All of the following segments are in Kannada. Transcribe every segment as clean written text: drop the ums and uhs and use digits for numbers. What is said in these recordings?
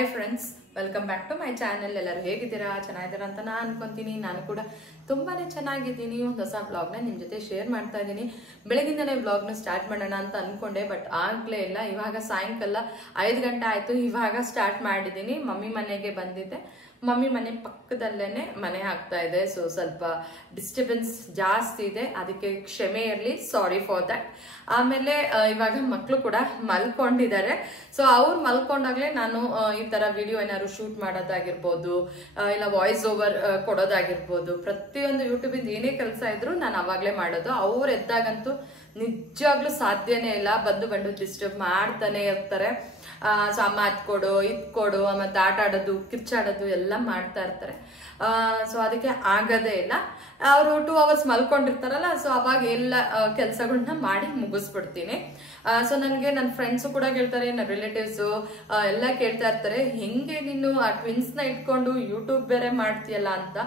Hi friends, welcome back to my channel. ಎಲ್ಲರೂ ಹೇಗಿದ್ದೀರಾ? ಚೆನ್ನಾಗಿದ್ದೀರಾ ಅಂತ ನಾನು ಅನ್ಕೊಂತೀನಿ. ನಾನು ಕೂಡ ತುಂಬಾನೇ ಚೆನ್ನಾಗಿದ್ದೀನಿ. ಒಂದು ಹೊಸ ಬ್ಲಾಗ್ನ ನಿಮ್ಮ ಜೊತೆ ಶೇರ್ ಮಾಡ್ತಾ ಇದ್ದೀನಿ. ಬೆಳಗಿಂದನೇ ಬ್ಲಾಗ್ನ ಸ್ಟಾರ್ಟ್ ಮಾಡೋಣ ಅಂತ ಅನ್ಕೊಂಡೆ, ಬಟ್ ಆಗ್ಲೇ ಇಲ್ಲ. ಇವಾಗ ಸಾಯಂಕಾಲ 5 ಗಂಟೆ ಆಯ್ತು, ಇವಾಗ ಸ್ಟಾರ್ಟ್ ಮಾಡಿದ್ದೀನಿ. ಮಮ್ಮಿ ಮನೆಗೆ ಬಂದಿದ್ದೆ. ಮಮ್ಮಿ ಮನೆ ಪಕ್ಕದಲ್ಲೇನೆ ಮನೆ ಆಗ್ತಾ ಇದೆ, ಸೊ ಸ್ವಲ್ಪ ಡಿಸ್ಟರ್ಬೆನ್ಸ್ ಜಾಸ್ತಿ ಇದೆ, ಅದಕ್ಕೆ ಕ್ಷಮೆ ಇರಲಿ, ಸಾರಿ ಫಾರ್ ದಟ್. ಆಮೇಲೆ ಇವಾಗ ಮಕ್ಕಳು ಕೂಡ ಮಲ್ಕೊಂಡಿದ್ದಾರೆ. ಸೊ ಅವ್ರು ಮಲ್ಕೊಂಡಾಗ್ಲೇ ನಾನು ಈ ತರ ವಿಡಿಯೋ ಏನಾದ್ರು ಶೂಟ್ ಮಾಡೋದಾಗಿರ್ಬೋದು, ಇಲ್ಲ ವಾಯ್ಸ್ ಓವರ್ ಕೊಡೋದಾಗಿರ್ಬೋದು, ಪ್ರತಿಯೊಂದು ಯೂಟ್ಯೂಬಿಂದ ಏನೇ ಕೆಲಸ ಇದ್ರು ನಾನು ಅವಾಗ್ಲೇ ಮಾಡೋದು. ಅವ್ರು ಎದ್ದಾಗಂತೂ ನಿಜವಾಗ್ಲೂ ಸಾಧ್ಯನೇ ಇಲ್ಲ, ಬಂದು ಡಿಸ್ಟರ್ಬ್ ಮಾಡ್ತಾನೆ ಇರ್ತಾರೆ. ಸೊ ಅಮ್ಮ ಅದ್ ಕೊಡು, ಇದ್ ಕೊಡು, ಮತ್ತೆ ಆಟ ಆಡೋದು, ಕಿರ್ಚಾಡೋದು ಎಲ್ಲ ಮಾಡ್ತಾ ಇರ್ತಾರೆ. ಸೊ ಅದಕ್ಕೆ ಆಗದೇ ಇಲ್ಲ. ಅವರು 2 ಅವರ್ಸ್ ಮಲ್ಕೊಂಡಿರ್ತಾರಲ್ಲ, ಸೊ ಅವಾಗ ಎಲ್ಲ ಕೆಲಸಗಳನ್ನ ಮಾಡಿ ಮುಗಿಸ್ಬಿಡ್ತೀನಿ. ಸೊ ನನಗೆ ನನ್ನ ಫ್ರೆಂಡ್ಸು ಕೂಡ ಕೇಳ್ತಾರೆ, ನನ್ನ ರಿಲೇಟಿವ್ಸು ಎಲ್ಲ ಕೇಳ್ತಾ ಇರ್ತಾರೆ, ಹೆಂಗೆ ನೀನು ಆ ಟ್ವಿನ್ಸ್ನ ಇಟ್ಕೊಂಡು ಯೂಟ್ಯೂಬ್ ಬೇರೆ ಮಾಡ್ತೀಯಲ್ಲ ಅಂತ.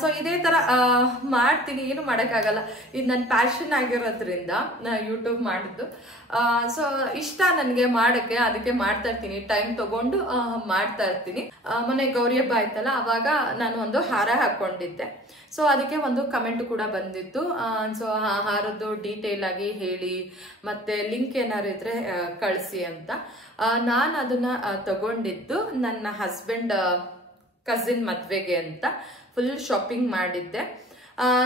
ಸೊ ಇದೇ ತರ ಮಾಡ್ತೀನಿ, ಏನು ಮಾಡೋಕ್ಕಾಗಲ್ಲ. ಇದು ನನ್ನ ಪ್ಯಾಷನ್ ಆಗಿರೋದ್ರಿಂದ ಯೂಟ್ಯೂಬ್ ಮಾಡಿದ್ದು. ಸೊ ಇಷ್ಟ ನನಗೆ ಮಾಡಕ್ಕೆ, ಅದಕ್ಕೆ ಮಾಡ್ತಾ ಇರ್ತೀನಿ, ಟೈಮ್ ತಗೊಂಡು ಮಾಡ್ತಾ ಇರ್ತೀನಿ. ಮೊನ್ನೆ ಗೌರಿ ಹಬ್ಬ ಆಯ್ತಲ್ಲ, ಅವಾಗ ನಾನು ಒಂದು ಹಾರ ಹಾಕೊಂಡಿದ್ದೆ. ಸೊ ಅದಕ್ಕೆ ಒಂದು ಕಮೆಂಟ್ ಕೂಡ ಬಂದಿತ್ತು. ಸೊ ಆ ಹಾರದ್ದು ಡೀಟೇಲ್ ಆಗಿ ಹೇಳಿ, ಮತ್ತೆ ಲಿಂಕ್ ಏನಾರು ಇದ್ರೆ ಕಳಿಸಿ ಅಂತ. ನಾನು ಅದನ್ನ ತಗೊಂಡಿದ್ದು ನನ್ನ ಹಸ್ಬೆಂಡ್ ಕಸಿನ್ ಮದ್ವೆಗೆ ಅಂತ ಫುಲ್ ಶಾಪಿಂಗ್ ಮಾಡಿದ್ದೆ.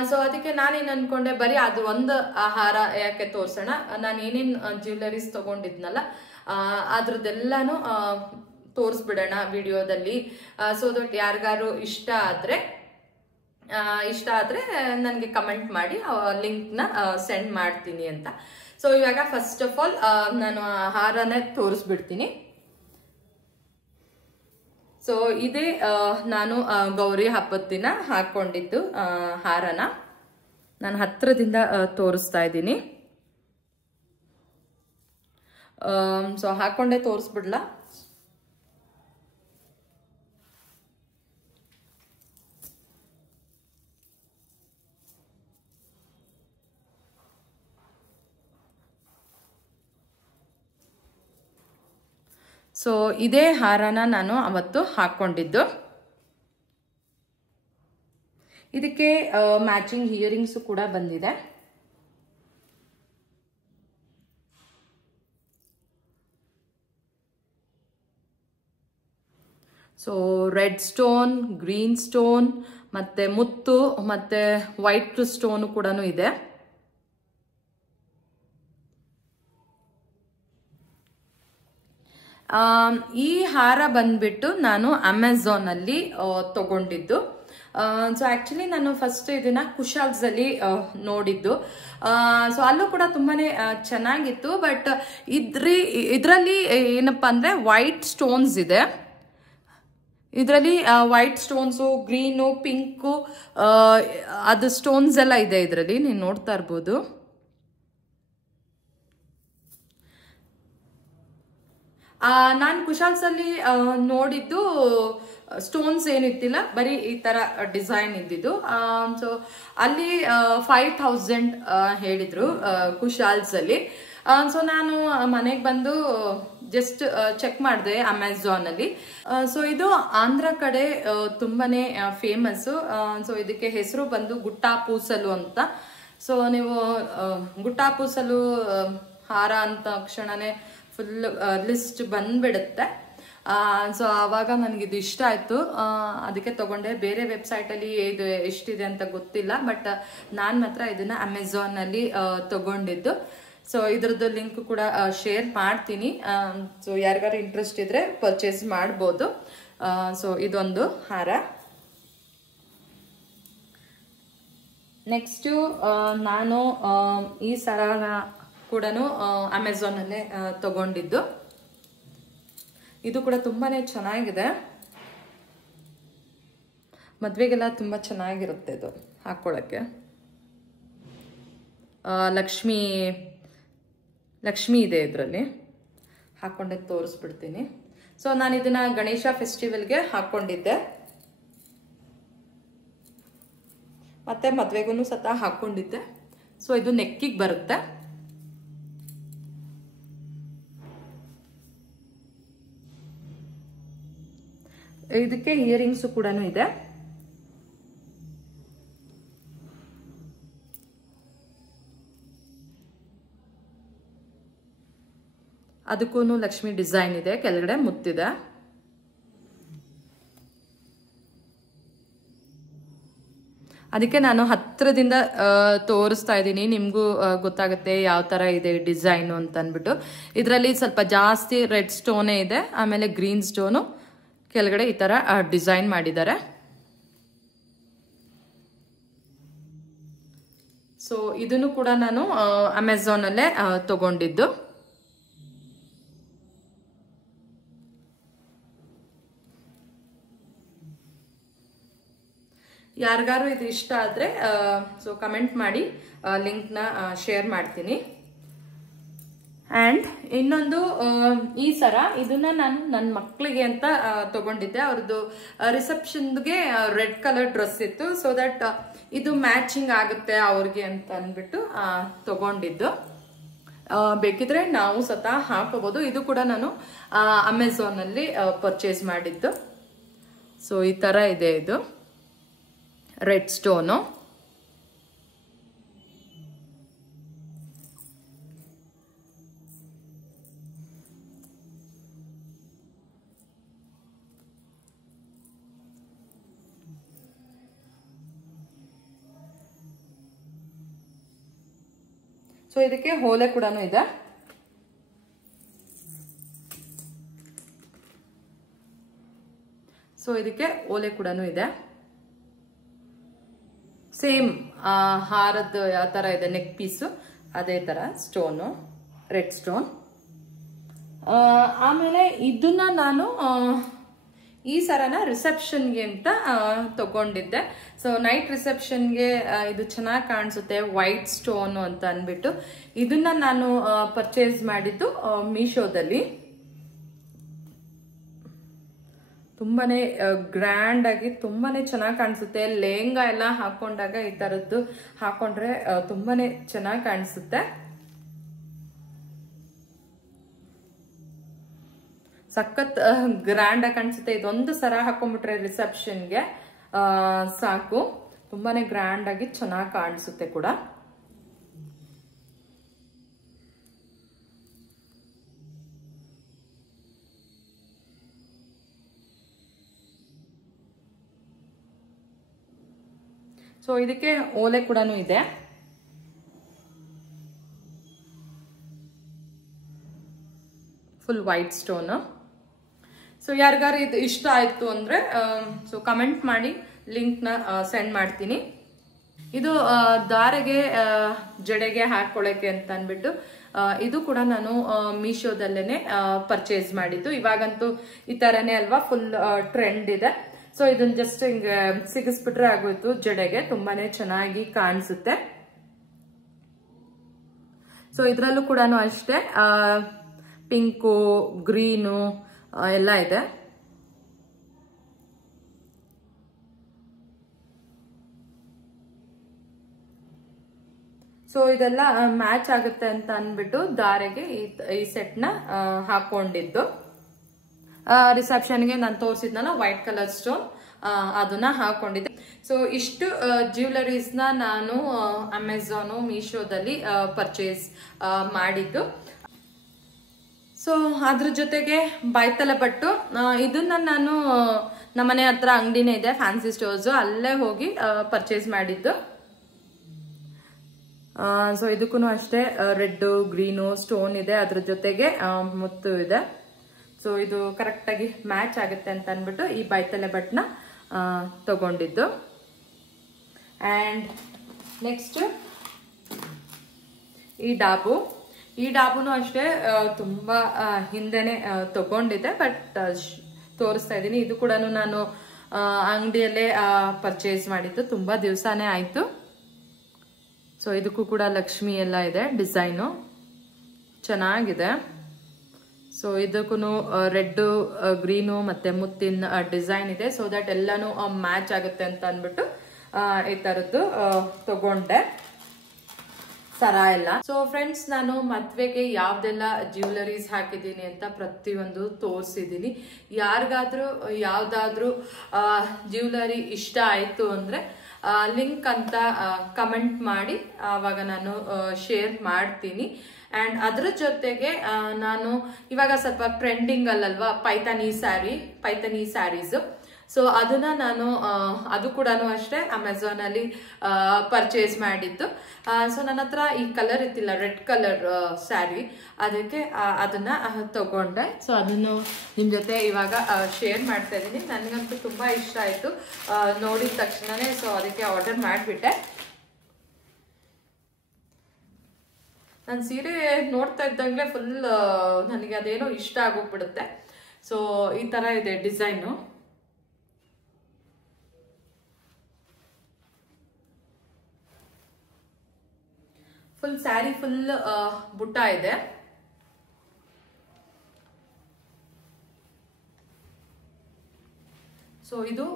ಸೊ ಅದಕ್ಕೆ ನಾನೇನು ಅನ್ಕೊಂಡೆ, ಬರೀ ಅದು ಒಂದು ಹಾರ ಯಾಕೆ ತೋರ್ಸೋಣ, ನಾನು ಏನೇನು ಜ್ಯುವೆಲರೀಸ್ ತಗೊಂಡಿದ್ನಲ್ಲ ಅದ್ರದ್ದೆಲ್ಲಾನು ತೋರಿಸ್ಬಿಡೋಣ ವಿಡಿಯೋದಲ್ಲಿ. ಸೊ ದಟ್ ಯಾರಿಗಾರು ಇಷ್ಟ ಆದ್ರೆ ನನಗೆ ಕಮೆಂಟ್ ಮಾಡಿ ಲಿಂಕ್ನ ಸೆಂಡ್ ಮಾಡ್ತೀನಿ ಅಂತ. ಸೊ ಇವಾಗ ಫಸ್ಟ್ ಆಫ್ ಆಲ್ ನಾನು ಹಾರನೇ ತೋರಿಸ್ಬಿಡ್ತೀನಿ. ಸೊ ಇದೇ ನಾನು ಗೌರಿ ಹಬ್ಬದ ದಿನ ಹಾಕೊಂಡಿದ್ದು ಹಾರನ ನಾನು ಹತ್ರದಿಂದ ತೋರಿಸ್ತಾ ಇದ್ದೀನಿ. ಸೊ ಹಾಕೊಂಡೆ ತೋರಿಸ್ಬಿಡ್ಲಾ? ಸೊ ಇದೇ ಹಾರನ ನಾನು ಅವತ್ತು ಹಾಕೊಂಡಿದ್ದು. ಇದಕ್ಕೆ ಮ್ಯಾಚಿಂಗ್ ಇಯರಿಂಗ್ಸ್ ಕೂಡ ಬಂದಿದೆ. So red stone, green stone, ಮತ್ತೆ ಮುತ್ತು, ಮತ್ತೆ ವೈಟ್ ಸ್ಟೋನ್ ಕೂಡ ಇದೆ. ಈ ಹಾರ ಬಂದ್ಬಿಟ್ಟು ನಾನು ಅಮೆಝಾನ್ ಅಲ್ಲಿ ತಗೊಂಡಿದ್ದು. ಸೊ ಆಕ್ಚುಲಿ ನಾನು ಫಸ್ಟ್ ಇದನ್ನ ಕುಶಾಲ್ಸ್ ಅಲ್ಲಿ ನೋಡಿದ್ದು. ಸೊ ಅಲ್ಲೂ ಕೂಡ ತುಂಬಾನೇ ಚೆನ್ನಾಗಿತ್ತು. ಬಟ್ ಇದ್ರಲ್ಲಿ ಏನಪ್ಪಾ ಅಂದ್ರೆ ವೈಟ್ ಸ್ಟೋನ್ಸ್ ಇದೆ. ಇದರಲ್ಲಿ ವೈಟ್ ಸ್ಟೋನ್ಸು, ಗ್ರೀನು, ಪಿಂಕು, ಅದು ಸ್ಟೋನ್ಸ್ ಎಲ್ಲ ಇದೆ ಇದರಲ್ಲಿ, ನೀವು ನೋಡ್ತಾ ಇರ್ಬೋದು. ನಾನು ಕುಶಾಲ್ಸ್ ಅಲ್ಲಿ ನೋಡಿದ್ದು ಸ್ಟೋನ್ಸ್ ಏನಿತ್ತಿಲ್ಲ, ಬರೀ ಈ ತರ ಡಿಸೈನ್ ಇದ್ದಿದ್ದು. ಸೊ ಅಲ್ಲಿ 5000 ಹೇಳಿದ್ರು ಕುಶಾಲ್ಸ್ ಅಲ್ಲಿ. ಸೊ ನಾನು ಮನೆಗೆ ಬಂದು ಜಸ್ಟ್ ಚೆಕ್ ಮಾಡಿದೆ ಅಮೆಝಾನ್ ಅಲ್ಲಿ. ಸೊ ಇದು ಆಂಧ್ರ ಕಡೆ ತುಂಬಾನೇ ಫೇಮಸ್. ಸೊ ಇದಕ್ಕೆ ಹೆಸರು ಬಂದು ಗುಟ್ಟಾ ಪೂಸಲು ಅಂತ. ಸೊ ನೀವು ಗುಟ್ಟಾ ಪೂಸಲು ಹಾರ ಅಂತ ತಕ್ಷಣನೇ ಫುಲ್ ಲಿಸ್ಟ್ ಬಂದ್ಬಿಡುತ್ತೆ. ಸೊ ಆವಾಗ ನನಗಿದು ಇಷ್ಟ ಆಯ್ತು, ಅದಕ್ಕೆ ತಗೊಂಡೆ. ಬೇರೆ ವೆಬ್ಸೈಟಲ್ಲಿ ಇದು ಎಷ್ಟಿದೆ ಅಂತ ಗೊತ್ತಿಲ್ಲ, ಬಟ್ ನಾನು ಮಾತ್ರ ಇದನ್ನ ಅಮೆಝಾನ್ ಅಲ್ಲಿ ತಗೊಂಡಿದ್ದು. ಸೊ ಇದ್ರದ್ದು ಲಿಂಕ್ ಕೂಡ ಶೇರ್ ಮಾಡ್ತೀನಿ. ಸೊ ಯಾರಿಗಾರು ಇಂಟ್ರೆಸ್ಟ್ ಇದ್ರೆ ಪರ್ಚೇಸ್ ಮಾಡ್ಬೋದು. ಸೊ ಇದೊಂದು ಹಾರ. ನೆಕ್ಸ್ಟು ನಾನು ಈ ಸರನ ಕೂಡ ಅಮೆಝಾನ್ ಅಲ್ಲೇ ತಗೊಂಡಿದ್ದು. ಇದು ಕೂಡ ತುಂಬಾನೇ ಚೆನ್ನಾಗಿದೆ, ಮದ್ವೆಗೆಲ್ಲ ತುಂಬಾ ಚೆನ್ನಾಗಿರುತ್ತೆ ಇದು ಹಾಕೊಳ್ಳಕ್ಕೆ. ಲಕ್ಷ್ಮಿ ಇದೆ ಇದರಲ್ಲಿ. ಹಾಕೊಂಡೆ ತೋರಿಸ್ಬಿಡ್ತೀನಿ. ಸೊ ನಾನು ಇದನ್ನ ಗಣೇಶ ಫೆಸ್ಟಿವಲ್ಗೆ ಹಾಕೊಂಡಿದ್ದೆ, ಮತ್ತೆ ಮದ್ವೆಗೂ ಸತ ಹಾಕೊಂಡಿದ್ದೆ. ಸೊ ಇದು ನೆಕ್ಕಿಗೆ ಬರುತ್ತೆ. ಇದಕ್ಕೆ ಇಯರಿಂಗ್ಸ್ ಕೂಡ ಇದೆ. ಅದಕ್ಕೂ ಲಕ್ಷ್ಮಿ ಡಿಸೈನ್ ಇದೆ, ಕೆಳಗಡೆ ಮುತ್ತಿದೆ. ಅದಕ್ಕೆ ನಾನು ಹತ್ರದಿಂದ ತೋರಿಸ್ತಾ ಇದ್ದೀನಿ, ನಿಮಗೂ ಗೊತ್ತಾಗುತ್ತೆ ಯಾವ ಥರ ಇದೆ ಡಿಸೈನು ಅಂತ ಅಂದ್ಬಿಟ್ಟು. ಇದರಲ್ಲಿ ಸ್ವಲ್ಪ ಜಾಸ್ತಿ ರೆಡ್ ಸ್ಟೋನೇ ಇದೆ, ಆಮೇಲೆ ಗ್ರೀನ್ ಸ್ಟೋನು ಕೆಳಗಡೆ ಈ ಥರ ಡಿಸೈನ್ ಮಾಡಿದ್ದಾರೆ. ಸೊ ಇದನ್ನು ಕೂಡ ನಾನು ಅಮೆಝಾನಲ್ಲೇ ತಗೊಂಡಿದ್ದು. ಯಾರಿಗಾರು ಇದು ಇಷ್ಟ ಆದರೆ ಸೊ ಕಮೆಂಟ್ ಮಾಡಿ, ಲಿಂಕ್ನ ಶೇರ್ ಮಾಡ್ತೀನಿ. ಆ್ಯಂಡ್ ಇನ್ನೊಂದು ಈ ಸರ, ಇದನ್ನ ನಾನು ನನ್ನ ಮಕ್ಕಳಿಗೆ ಅಂತ ತಗೊಂಡಿದ್ದೆ. ಅವ್ರದ್ದು ರಿಸೆಪ್ಷನ್ಗೆ ರೆಡ್ ಕಲರ್ ಡ್ರೆಸ್ ಇತ್ತು, ಸೊ ದಟ್ ಇದು ಮ್ಯಾಚಿಂಗ್ ಆಗುತ್ತೆ ಅವ್ರಿಗೆ ಅಂತ ಅಂದ್ಬಿಟ್ಟು ತಗೊಂಡಿದ್ದು. ಬೇಕಿದ್ರೆ ನಾವು ಸ್ವತಃ ಹಾಕೋಬಹುದು. ಇದು ಕೂಡ ನಾನು ಅಮೆಝಾನಲ್ಲಿ ಪರ್ಚೇಸ್ ಮಾಡಿದ್ದು. ಸೊ ಈ ಥರ ಇದೆ, ಇದು ರೆಡ್ ಸ್ಟೋನು. ಸೊ ಇದಕ್ಕೆ ಹೋಲೆ ಕೂಡ ಇದೆ. ಸೊ ಇದಕ್ಕೆ ಓಲೆ ಕೂಡ ಇದೆ. ಸೇಮ್ ಹಾರದ್ದು ಯಾವ ತರ ಇದೆ ನೆಕ್ ಪೀಸು, ಅದೇ ತರ ಸ್ಟೋನು, ರೆಡ್ ಸ್ಟೋನ್. ಆಮೇಲೆ ಇದನ್ನ ನಾನು ಈ ಸರನ ರಿಸೆಪ್ಷನ್ಗೆ ಅಂತ ತಗೊಂಡಿದ್ದೆ. ಸೊ ನೈಟ್ ರಿಸೆಪ್ಷನ್ಗೆ ಇದು ಚೆನ್ನಾಗಿ ಕಾಣಿಸುತ್ತೆ, ವೈಟ್ ಸ್ಟೋನು ಅಂತ ಅಂದ್ಬಿಟ್ಟು ಇದನ್ನ ನಾನು ಪರ್ಚೇಸ್ ಮಾಡಿದ್ದು ಮೀಶೋದಲ್ಲಿ. ತುಂಬಾನೇ ಗ್ರ್ಯಾಂಡ್ ಆಗಿ ತುಂಬಾನೇ ಚೆನ್ನಾಗಿ ಕಾಣಿಸುತ್ತೆ. ಲೆಹಂಗಾ ಎಲ್ಲ ಹಾಕೊಂಡಾಗ ಈ ತರದ್ದು ಹಾಕೊಂಡ್ರೆ ತುಂಬಾನೇ ಚೆನ್ನಾಗಿ ಕಾಣಿಸುತ್ತೆ. ಸಖತ್ ಗ್ರ್ಯಾಂಡ್ ಆಗಿ ಕಾಣಿಸುತ್ತೆ. ಇದೊಂದು ಸರ ಹಾಕೊಂಡ್ಬಿಟ್ರೆ ರಿಸೆಪ್ಷನ್ಗೆ ಸಾಕು, ತುಂಬಾನೇ ಗ್ರ್ಯಾಂಡ್ ಆಗಿ ಚೆನ್ನಾಗಿ ಕಾಣಿಸುತ್ತೆ ಕೂಡ. ಸೊ ಇದಕ್ಕೆ ಓಲೆ ಕೂಡ ಇದೆ. Full white stone. ಸೊ ಯಾರಿಗಾರು ಇದು ಇಷ್ಟ ಆಯ್ತು ಅಂದ್ರೆ ಸೊ ಕಮೆಂಟ್ ಮಾಡಿ, ಲಿಂಕ್ನ ಸೆಂಡ್ ಮಾಡ್ತೀನಿ. ಇದು ದಾರೆಗೆ ಜಡೆಗೆ ಹಾಕೊಳ್ಳೋಕೆ ಅಂತ ಅಂದ್ಬಿಟ್ಟು ಇದು ಕೂಡ ನಾನು ಮೀಶೋದಲ್ಲೇನೆ ಪರ್ಚೇಸ್ ಮಾಡಿದ್ದು. ಇವಾಗಂತೂ ಈ ತರನೇ ಅಲ್ವಾ, ಫುಲ್ ಟ್ರೆಂಡ್ ಇದೆ. ಸೊ ಇದನ್ನ ಜಸ್ಟ್ ಹಿಂಗೆ ಸಿಗಿಸ್ಬಿಟ್ರೆ ಆಗೋಯ್ತು ಜಡೆಗೆ, ತುಂಬಾನೇ ಚೆನ್ನಾಗಿ ಕಾಣಿಸುತ್ತೆ. ಸೊ ಇದ್ರಲ್ಲೂ ಕೂಡ ಅಷ್ಟೇ ಪಿಂಕು, ಗ್ರೀನು ಎಲ್ಲ ಇದೆ. ಸೊ ಇದೆಲ್ಲ ಮ್ಯಾಚ್ ಆಗುತ್ತೆ ಅಂತ ಅಂದ್ಬಿಟ್ಟು ದಾರೆಗೆ ಈ ಸೆಟ್ನ ಹಾಕೊಂಡಿದ್ದು. ರಿಸೆಪ್ಷನ್ಗೆ ನಾನು ತೋರಿಸಿದ್ನಲ್ಲ ವೈಟ್ ಕಲರ್ ಸ್ಟೋನ್, ಅದನ್ನ ಹಾಕೊಂಡಿದ್ದೆ. ಸೊ ಇಷ್ಟು ಜ್ಯುವೆಲರೀಸ್ನ ನಾನು ಅಮೆಝಾನು, ಮೀಶೋದಲ್ಲಿ ಪರ್ಚೇಸ್ ಮಾಡಿದ್ದು. ಸೊ ಅದ್ರ ಜೊತೆಗೆ ಬೈತಲೆ ಪಟ್ಟು, ಇದನ್ನ ನಾನು ನಮ್ಮನೆ ಹತ್ರ ಅಂಗಡಿನೇ ಇದೆ, ಫ್ಯಾನ್ಸಿ ಸ್ಟೋರ್ಸ್, ಅಲ್ಲೇ ಹೋಗಿ ಪರ್ಚೇಸ್ ಮಾಡಿದ್ದು. ಸೊ ಇದಕ್ಕೂ ಅಷ್ಟೇ ರೆಡ್ ಗ್ರೀನು ಸ್ಟೋನ್ ಇದೆ, ಅದ್ರ ಜೊತೆಗೆ ಮುತ್ತು ಇದೆ. ಸೊ ಇದು ಕರೆಕ್ಟಾಗಿ ಮ್ಯಾಚ್ ಆಗುತ್ತೆ ಅಂತ ಅಂದ್ಬಿಟ್ಟು ಈ ಬೈತಲೆ ಬಟ್ನ ತಗೊಂಡಿದ್ದು. ಆ್ಯಂಡ್ ನೆಕ್ಸ್ಟ್ ಈ ಡಾಬುನು ಅಷ್ಟೇ ತುಂಬ ಹಿಂದೆನೆ ತಗೊಂಡಿದ್ದೆ, ಬಟ್ ತೋರಿಸ್ತಾ ಇದ್ದೀನಿ. ಇದು ಕೂಡ ನಾನು ಅಂಗಡಿಯಲ್ಲೇ ಪರ್ಚೇಸ್ ಮಾಡಿದ್ದು, ತುಂಬ ದಿವಸನೇ ಆಯಿತು. ಸೊ ಇದಕ್ಕೂ ಕೂಡ ಲಕ್ಷ್ಮಿ ಎಲ್ಲ ಇದೆ, ಡಿಸೈನು ಚೆನ್ನಾಗಿದೆ. ಸೊ ಇದಕ್ಕೂ ರೆಡ್, ಗ್ರೀನು ಮತ್ತೆ ಮುತ್ತಿನ ಡಿಸೈನ್ ಇದೆ. ಸೊ ದಟ್ ಎಲ್ಲಾನು ಮ್ಯಾಚ್ ಆಗುತ್ತೆ ಅಂತ ಅಂದ್ಬಿಟ್ಟು ಈ ತರದ್ದು ತಗೊಂಡೆ. ಸರ ಎಲ್ಲ. ಸೊ ಫ್ರೆಂಡ್ಸ್, ನಾನು ಮದ್ವೆಗೆ ಯಾವ್ದೆಲ್ಲ ಜ್ಯುವೆಲರೀಸ್ ಹಾಕಿದ್ದೀನಿ ಅಂತ ಪ್ರತಿಯೊಂದು ತೋರಿಸಿದ್ದೀನಿ. ಯಾರಿಗಾದ್ರೂ ಯಾವ್ದಾದ್ರೂ ಜ್ಯುವೆಲರಿ ಇಷ್ಟ ಆಯ್ತು ಅಂದ್ರೆ ಲಿಂಕ್ ಅಂತ ಕಮೆಂಟ್ ಮಾಡಿ, ಆವಾಗ ನಾನು ಶೇರ್ ಮಾಡ್ತೀನಿ. ಅಂಡ್ ಅದ್ರ ಜೊತೆಗೆ ನಾನು ಇವಾಗ ಸ್ವಲ್ಪ ಟ್ರೆಂಡಿಂಗ್ ಅಲ್ಲಲ್ವಾ ಪೈತಾನಿ ಸ್ಯಾರೀಸ್. ಸೊ ಅದನ್ನ ನಾನು ಅದು ಕೂಡ ಅಷ್ಟೇ ಅಮೆಝಾನ್ ಅಲ್ಲಿ ಪರ್ಚೇಸ್ ಮಾಡಿದ್ದು. ಸೊ ನನ್ನ ಹತ್ರ ಈ ಕಲರ್ ಇತ್ತಿಲ್ಲ, ರೆಡ್ ಕಲರ್ ಸ್ಯಾರಿ, ಅದಕ್ಕೆ ಅದನ್ನ ತಗೊಂಡೆ. ಸೊ ಅದನ್ನು ನಿಮ್ ಜೊತೆ ಇವಾಗ ಶೇರ್ ಮಾಡ್ತಾ ಇದ್ದೀನಿ. ನನಗಂತೂ ತುಂಬಾ ಇಷ್ಟ ಆಯ್ತು ನೋಡಿದ ತಕ್ಷಣನೇ. ಸೊ ಅದಕ್ಕೆ ಆರ್ಡರ್ ಮಾಡಿಬಿಟ್ಟೆ. ನಾನು ಸೀರೆ ನೋಡ್ತಾ ಇದ್ದಂಗೆ ಫುಲ್ ನನಗೆ ಅದೇನೋ ಇಷ್ಟ ಆಗೋಗ್ಬಿಡುತ್ತೆ. ಸೊ ಈ ತರ ಇದೆ ಡಿಸೈನು. ಫುಲ್ ಸ್ಯಾರಿ ಫುಲ್ ಬುಟ್ಟ ಇದೆ. ಸೊ ಇದು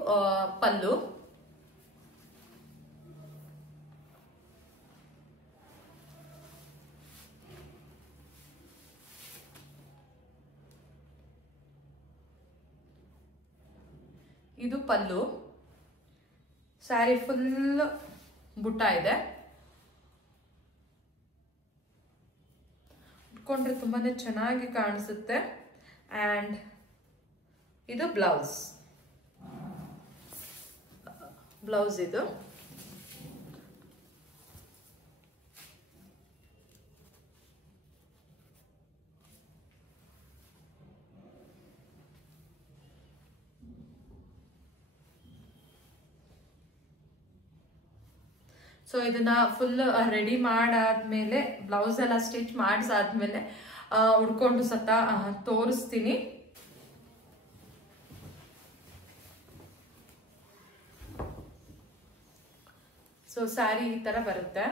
ಪಲ್ಲು. ಇದು ಪಲ್ಲು. ಸ್ಯಾರಿ ಫುಲ್ ಬುಟ್ಟ ಇದೆ. ಉಟ್ಕೊಂಡ್ರೆ ತುಂಬಾನೇ ಚೆನ್ನಾಗಿ ಕಾಣಿಸುತ್ತೆ. ಅಂಡ್ ಇದು ಬ್ಲೌಸ್ ಇದು. ಸೊ ಇದನ್ನ ಫುಲ್ ರೆಡಿ ಮಾಡಾದ್ಮೇಲೆ, ಬ್ಲೌಸ್ ಎಲ್ಲ ಸ್ಟಿಚ್ ಮಾಡಿಸಾದ್ಮೇಲೆ ಉಡ್ಕೊಂಡು ಸತ ತೋರಿಸ್ತೀನಿ. ಸೊ ಸ್ಯಾರಿ ಈ ತರ ಬರುತ್ತೆ.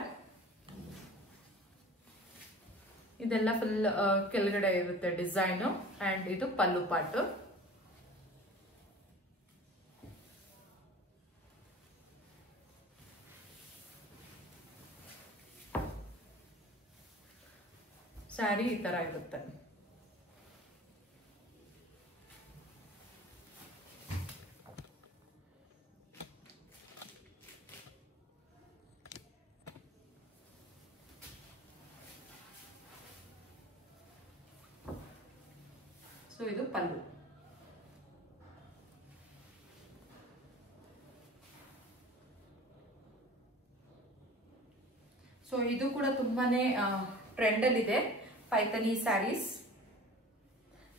ಇದೆಲ್ಲ ಫುಲ್ ಕೆಳಗಡೆ ಇರುತ್ತೆ ಡಿಸೈನು. ಅಂಡ್ ಇದು ಪಲ್ಲು ಪಾಟು. ಸ್ಯಾರಿ ಈ ತರ ಇರುತ್ತೆ. ಸೊ ಇದು ಪಲ್ಲು. ಸೊ ಇದು ಕೂಡ ತುಂಬಾನೇ ಟ್ರೆಂಡ್ ಅಲ್ಲಿ ಇದೆ, ಪೈಥಾನಿ ಸ್ಯಾರೀಸ್.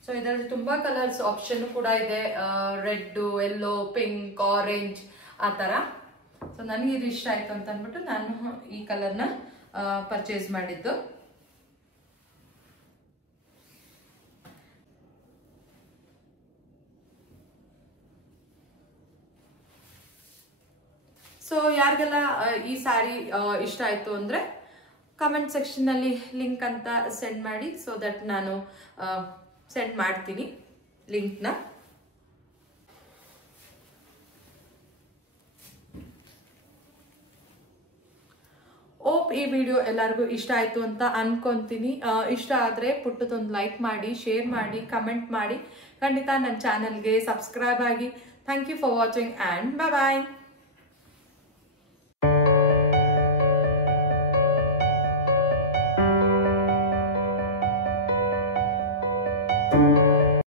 ಸೊ ಇದರಲ್ಲಿ ತುಂಬಾ ಕಲರ್ಸ್ ಆಪ್ಷನ್ ಕೂಡ ಇದೆ, ರೆಡ್, ಯೆಲ್ಲೋ, ಪಿಂಕ್, ಆರೆಂಜ್ ಆ ತರ. ಸೊ ನನಗೆ ಇದು ಇಷ್ಟ ಆಯ್ತು ಅಂತ ಅಂದ್ಬಿಟ್ಟು ನಾನು ಈ ಕಲರ್ನ ಪರ್ಚೇಸ್ ಮಾಡಿದ್ದು. ಸೊ ಯಾರಿಗೆಲ್ಲ ಈ ಸ್ಯಾರಿ ಇಷ್ಟ ಆಯ್ತು ಅಂದ್ರೆ ಕಮೆಂಟ್ ಸೆಕ್ಷನ್ ಅಲ್ಲಿ ಲಿಂಕ್ ಅಂತ ಸೆಂಡ್ ಮಾಡಿ. ಸೊ ದಟ್ ನಾನು ಸೆಂಡ್ ಮಾಡ್ತೀನಿ ಲಿಂಕ್ನ. ಓಪ್ ಈ ವಿಡಿಯೋ ಎಲ್ಲರಿಗೂ ಇಷ್ಟ ಆಯ್ತು ಅಂತ ಅನ್ಕೊಂತೀನಿ. ಇಷ್ಟ ಆದ್ರೆ ಪುಟ್ಟದೊಂದು ಲೈಕ್ ಮಾಡಿ, ಶೇರ್ ಮಾಡಿ, ಕಮೆಂಟ್ ಮಾಡಿ. ಖಂಡಿತ ನನ್ನ ಚಾನೆಲ್ಗೆ ಸಬ್ಸ್ಕ್ರೈಬ್ ಆಗಿ. Thank you for watching and bye bye.